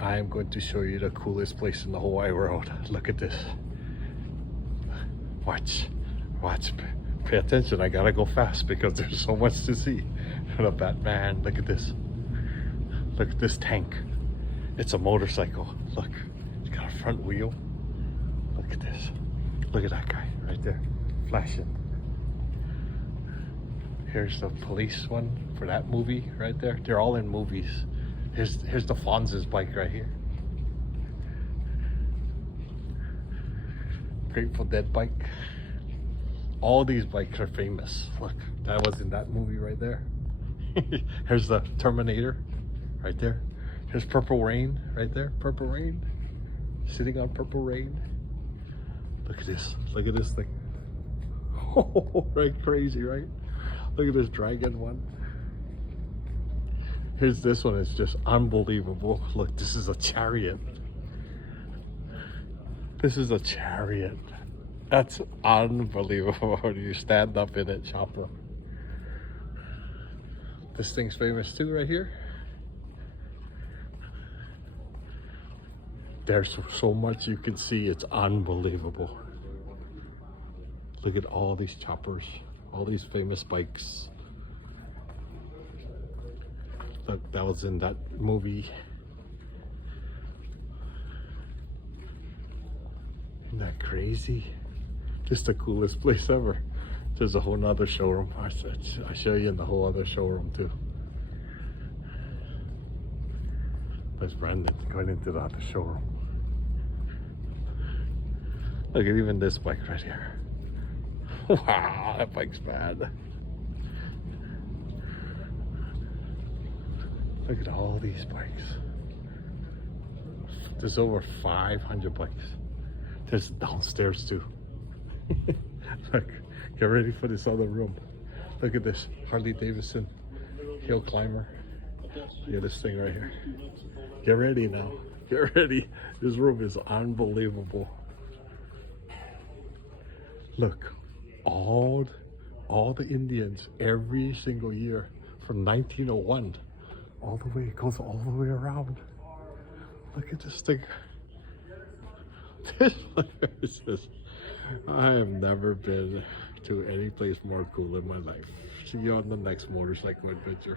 I am going to show you the coolest place in the whole wide world. Look at this. Watch. Pay attention. I gotta go fast because there's so much to see. The Batman. Look at this. Look at this tank. It's a motorcycle. Look. It's got a front wheel. Look at this. Look at that guy right there. Flashing. Here's the police one for that movie right there. They're all in movies. Here's the Fonz's bike right here. Grateful Dead bike. All these bikes are famous. Look, that was in that movie right there. Here's the Terminator right there. Here's Purple Rain right there. Purple Rain. Sitting on Purple Rain. Look at this. Look at this thing. Oh, right, crazy, right? Look at this dragon one. Here's this one. It's just unbelievable. Look, this is a chariot. This is a chariot. That's unbelievable. You stand up in it, chopper. This thing's famous too right here. There's so much you can see. It's unbelievable. Look at all these choppers, all these famous bikes. Look, that was in that movie. Isn't that crazy? Just the coolest place ever. There's a whole nother showroom. I'll show you in the whole other showroom too. There's Brandon going into the other showroom. Look at even this bike right here. Wow, that bike's bad. Look at all these bikes. There's over 500 bikes. There's downstairs too. Look, get ready for this other room. Look at this Harley Davidson hill climber. Look at this thing right here. Get ready now. Get ready. This room is unbelievable. Look, all the Indians every single year from 1901 all the way, it goes all the way around. Look at this thing. This is, I have never been to any place more cool in my life. See you on the next motorcycle adventure.